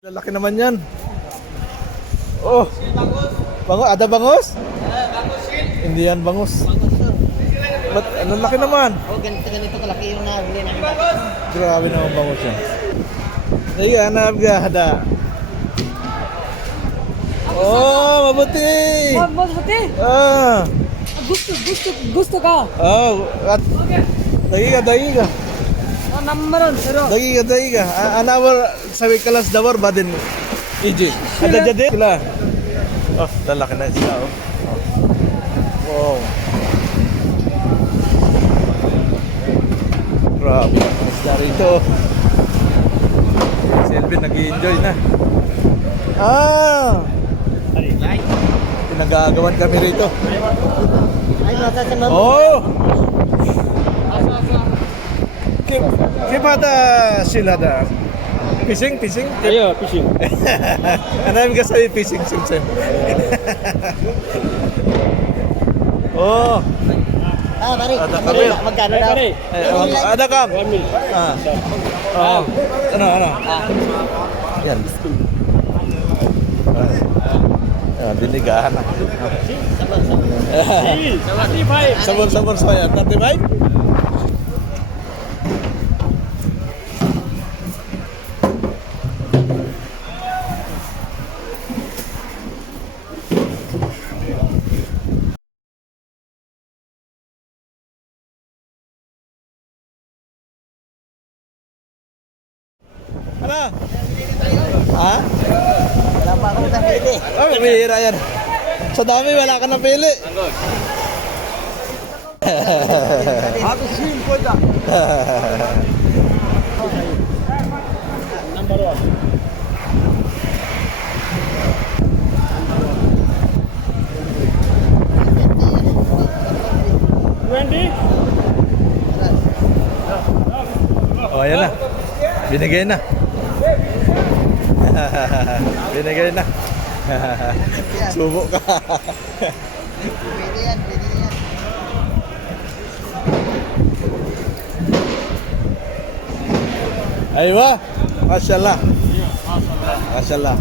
Lalaki naman yan. Oh, bango, ada bangus? Hindi yan bangus. Ba't ano laki naman? Oh, ganito kalaki yung nabili namin. Grabe naman bangus yan. Sige, hanap ka, ada. Oh, mabuti. Mabuti. Ah. Gusto ka. Oh, at dagi ka. Numberan, pero. Dagi ka. Anawar sabi kalas dawar badin Egypt. Ada jadi sila. Oh, lalaki na sila oh. Wow. Grabe, isda rito. Si Elvin nag-i-enjoy na. Ah! Pinagagawan kami rito. Ay, matatamad. Oh! Kipata sila da. Fishing? Ayo, fishing. Ano yung kasabi fishing simsim? Oh! Ah, pare. Ada kami. Magkano daw? Ada kam? Ah. Oh. Ano? Yan. Dinigahan na. Sabor saya. 35? Ano? Ha? Wala pa ako napili. Oh, bihira yan. Sa dami, wala ka napili. Ako swim ko da. Number 1. Wendy? Oh, ayan na. Binigay na. Binigay na. Subo ka. Pwede yan. Aywa. Masyaallah. Masyaallah.